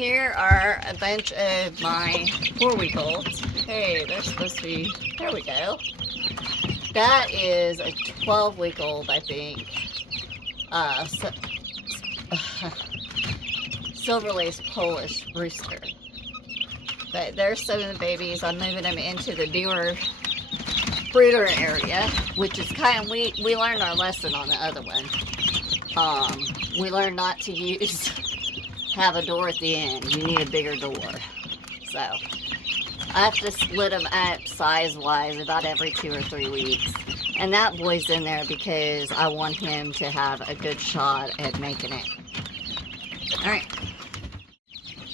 here are a bunch of my 4-week-olds. Hey, they're supposed to be, there we go. That is a 12-week-old, I think. Silver-laced Polish rooster. But there's some of the babies. I'm moving them into the newer brooder area, which is kind of, we learned our lesson on the other one. We learned not to have a door at the end. You need a bigger door. So I have to split them up size-wise about every 2 or 3 weeks. And that boy's in there because I want him to have a good shot at making it. Alright.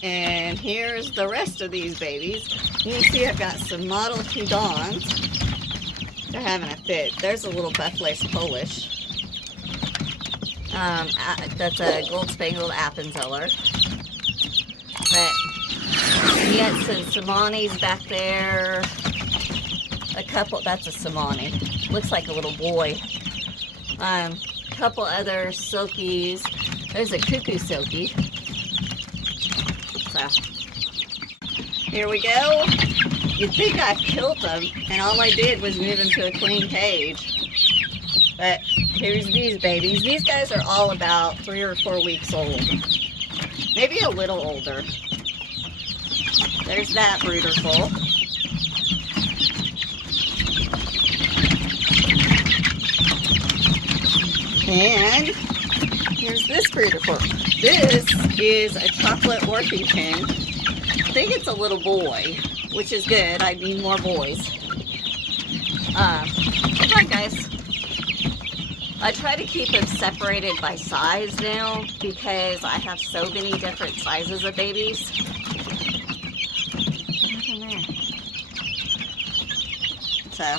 And here's the rest of these babies. You can see I've got some Model T Dons. They're having a fit. There's a little buff-laced Polish. That's a gold spangled Appenzeller. But you got some Simonis back there. A couple, that's a Simoni. Looks like a little boy. Couple other silkies. There's a cuckoo silkie. So, here we go. You'd think I killed them, and all I did was move them to a clean cage. But here's these babies. These guys are all about 3 or 4 weeks old. Maybe a little older. There's that brooder full. And here's this brooder full. This is a chocolate Orpington. I think it's a little boy, which is good. I need more boys. Come on, guys. I try to keep them separated by size now because I have so many different sizes of babies. Look in there. So,